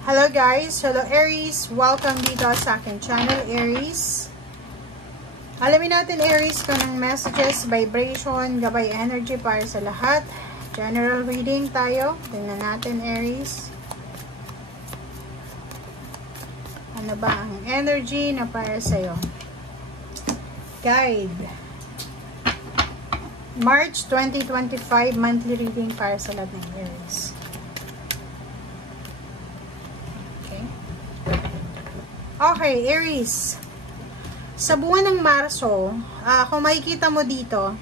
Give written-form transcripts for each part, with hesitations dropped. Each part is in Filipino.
Hello guys! Hello Aries! Welcome dito sa aking channel, Aries. Alamin natin, Aries, kung ng messages, vibration, gabay energy para sa lahat. General reading tayo. Tingnan natin, Aries. Ano ba ang energy na para sa'yo? Guide. March 2025 monthly reading para sa lahat ng Aries. Okay, Aries. Sa buwan ng Marso, kung makikita mo dito,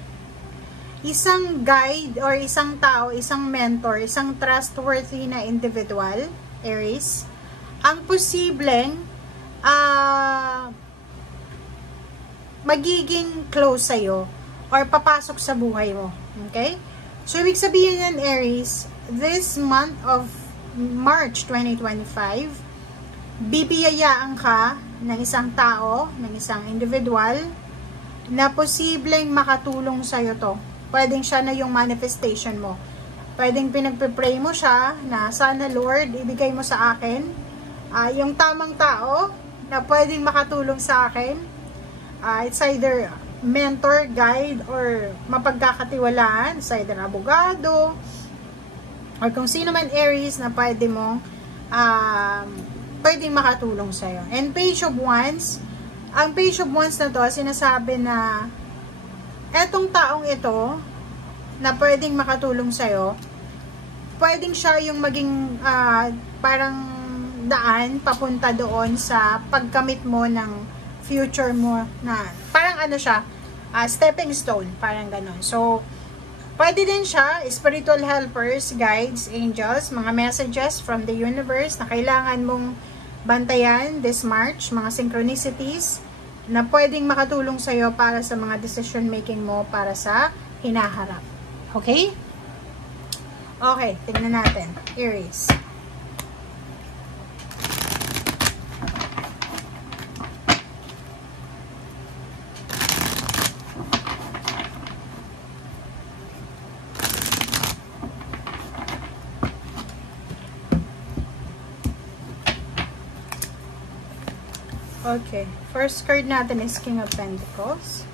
isang guide or isang tao, isang mentor, isang trustworthy na individual, Aries, ang posibleng magiging close sa'yo or papasok sa buhay mo. Okay? So, ibig sabihin yan, Aries, this month of March 2025, bibiyayaan ka ng isang tao, ng isang individual, na posibleng makatulong sa'yo to. Pwedeng siya na yung manifestation mo. Pwedeng pinagpipray mo siya na sana Lord, ibigay mo sa akin yung tamang tao na pwedeng makatulong sa akin. It's either mentor, guide, or mapagkakatiwalaan. It's either abogado, or kung sino man, Aries, na pwede mong pwedeng makatulong sa'yo. And Page of Wands, ang Page of Wands na to, sinasabi na etong taong ito na pwedeng makatulong sa'yo, pwedeng siya yung maging parang daan papunta doon sa pagkamit mo ng future mo, na parang ano siya, stepping stone, parang ganun. So, pwede din siya, spiritual helpers, guides, angels, mga messages from the universe na kailangan mong bantayan this March, mga synchronicities na pwedeng makatulong sa'yo para sa mga decision making mo para sa hinaharap. Okay? Okay, tignan natin. Aries. Okay, first card natin is King of Pentacles,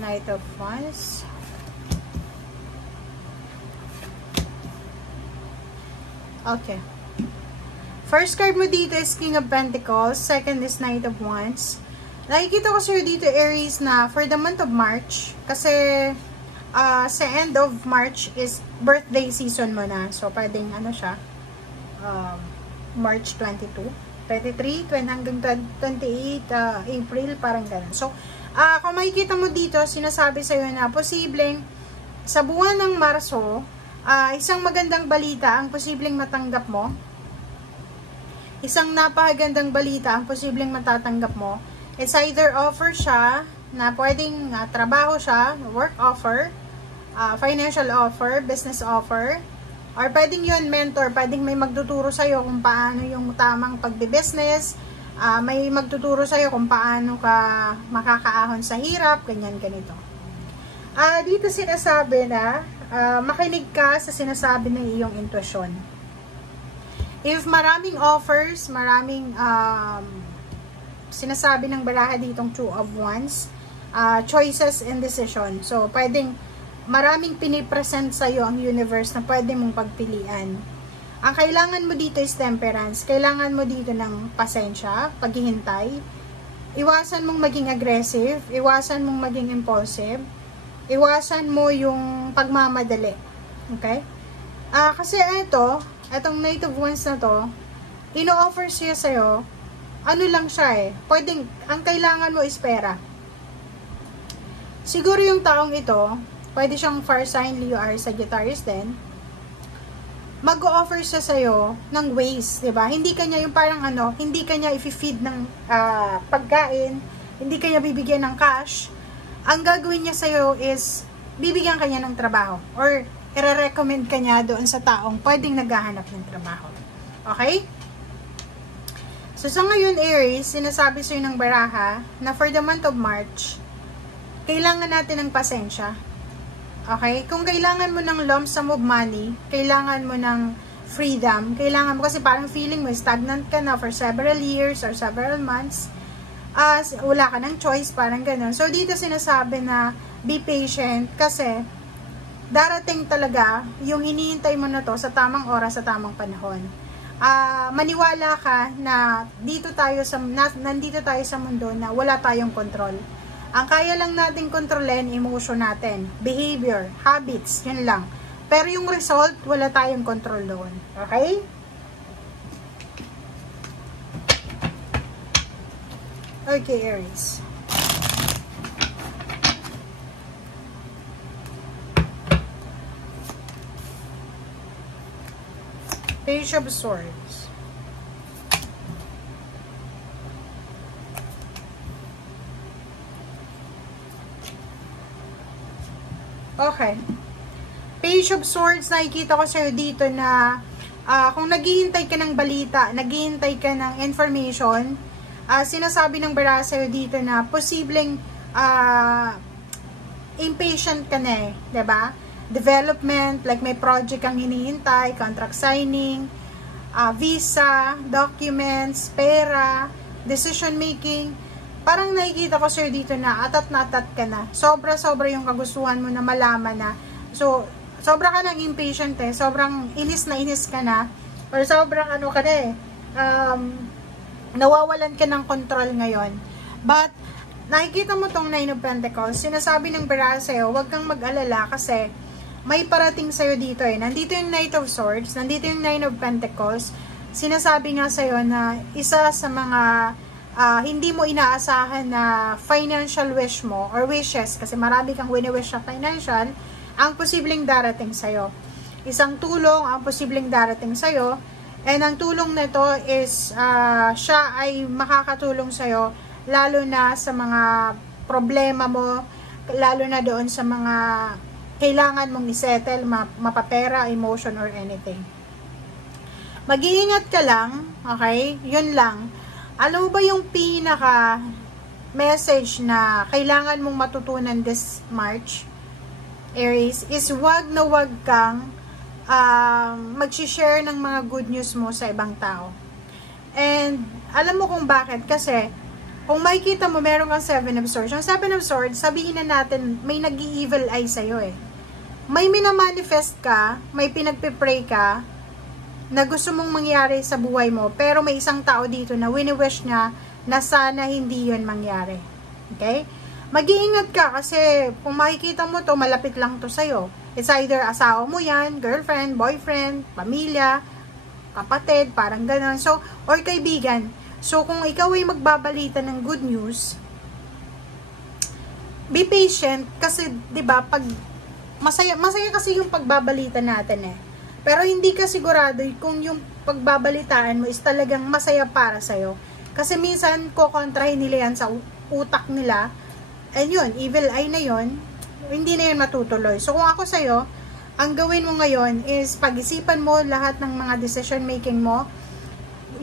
Knight of Wands, okay, first card mo dito is King of Pentacles, second is Knight of Wands. Nakikita ko sa'yo dito, Aries, na for the month of March, kasi sa end of March is birthday season mo na, so pwedeng ano siya, March 22, 23, hanggang 28 April, parang ganun. So, kung makikita mo dito, sinasabi sa'yo na posibleng sa buwan ng Marso, isang magandang balita ang posibleng matanggap mo. Isang napakagandang balita ang posibleng matatanggap mo. It's either offer siya, na pwedeng trabaho siya, work offer, financial offer, business offer, or pwedeng yun, mentor, pwedeng may magtuturo sa'yo kung paano yung tamang pagbe-business, may magtuturo sa'yo kung paano ka makakaahon sa hirap, ganyan, ganito. Dito sinasabi na, makinig ka sa sinasabi ng iyong intuition. If maraming offers, maraming sinasabi ng baraha ditong Two of Wands, choices and decision. So, pwedeng maraming pinipresent sa'yo ang universe na pwede mong pagpilian. Ang kailangan mo dito is temperance. Kailangan mo dito ng pasensya, paghihintay. Iwasan mong maging aggressive. Iwasan mong maging impulsive. Iwasan mo yung pagmamadali. Okay? Kasi etong Knight of Wands na to, ino-offer siya sa'yo, ano lang siya pwedeng, ang kailangan mo is pera. Siguro yung taong ito, pwede siyang fire sign, Leo, or Sagittarius din. Mag-o-offer siya sa'yo ng ways, diba? Hindi kanya yung parang hindi kanya i-feed ng pagkain, hindi kanya bibigyan ng cash. Ang gagawin niya sa'yo is, bibigyan kanya ng trabaho, or i-recommend kanya doon sa taong pwedeng naghahanap ng trabaho. Okay? So, sa ngayon, Aries, sinasabi sa'yo ng baraha na for the month of March, kailangan natin ng pasensya. Okay? Kung kailangan mo ng lump sum of money, kailangan mo ng freedom. Kailangan mo kasi parang feeling mo stagnant ka na for several years or several months. Wala ka ng choice, parang ganun. So, dito sinasabi na be patient kasi darating talaga yung hinihintay mo na to sa tamang oras, sa tamang panahon. Maniwala ka na nandito tayo sa mundo na wala tayong control. Ang kaya lang natin kontrolin, emotion natin, behavior, habits, yun lang. Pero yung result, wala tayong control doon. Okay? Okay, Aries. Page of Swords. Okay. Page of Swords, nakikita ko sa'yo dito na kung naghihintay ka ng balita, naghihintay ka ng information, sinasabi ng bara sa'yo dito na posibleng impatient ka na eh, diba? Development, like may project kang hinihintay, contract signing, visa, documents, pera, decision making. Parang nakikita ko sa'yo dito na atat ka na. Sobra-sobra yung kagustuhan mo na malaman na. So, sobra ka nang impatient eh. Sobrang inis na inis ka na. Or sobrang ano ka na eh. Nawawalan ka ng control ngayon. But, nakikita mo tong Nine of Pentacles. Sinasabi ng bara sa'yo, huwag kang mag-alala kasi may parating sa'yo dito eh. Nandito yung Knight of Swords. Nandito yung Nine of Pentacles. Sinasabi nga sa'yo na isa sa mga hindi mo inaasahan na financial wish mo or wishes, kasi marami kang wini-wish sa financial, ang posibleng darating sa'yo. Isang tulong ang posibleng darating sa'yo, and ang tulong nito is siya ay makakatulong sa'yo lalo na sa mga problema mo, lalo na doon sa mga kailangan mong isettle, mapapera, emotion, or anything. Mag-iingat ka lang, okay? Yun lang. Alam mo ba yung pinaka message na kailangan mong matutunan this March, Aries, is wag na wag kang mag-share ng mga good news mo sa ibang tao. And alam mo kung bakit? Kasi kung makikita mo, meron kang Seven of Swords. Yung Seven of Swords, sabihin na natin, may nag-i-evil eye sa'yo eh. May minamanifest ka, may pinagpipray ka, na gusto mong mangyari sa buhay mo, pero may isang tao dito na wini-wish niya na sana hindi yun mangyari. Okay? Mag-iingat ka kasi kung makikita mo to, malapit lang to sa'yo. It's either asawa mo yan, girlfriend, boyfriend, pamilya, kapatid, parang gano'n. So, or kaibigan. So, kung ikaw ay magbabalita ng good news, be patient kasi, 'di ba, pag masaya kasi yung pagbabalita natin eh. Pero hindi ka sigurado kung yung pagbabalitaan mo is talagang masaya para sa'yo. Kasi minsan, kukontrahin nila yan sa utak nila. And yun, evil eye na yun, hindi na yun matutuloy. So, kung ako sa'yo, ang gawin mo ngayon is pag-isipan mo lahat ng mga decision making mo.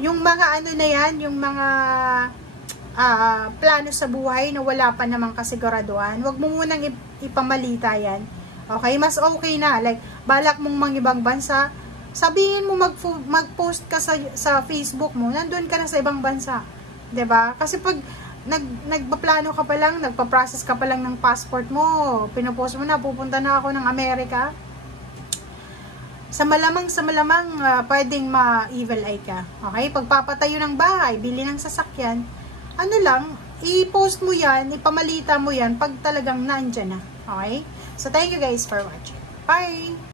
Yung mga ano na yan, yung mga plano sa buhay na wala pa namang kasiguraduhan, huwag mo munang ipamalita yan. Okay, mas okay na. Like, balak mong mangibang bansa, sabihin mo mag-post ka sa Facebook mo, nandun ka na sa ibang bansa. 'Di ba? Kasi pag nagpaplano ka pa lang, nagpa-process ka pa lang ng passport mo, pinopost mo na, pupunta na ako ng Amerika, sa malamang pwedeng ma-evil eye ka. Okay? Pagpapatayo ng bahay, bili ng sasakyan, ano lang, i-post mo yan, ipamalita mo yan, pag talagang nandyan na. Okay? So, thank you guys for watching. Bye!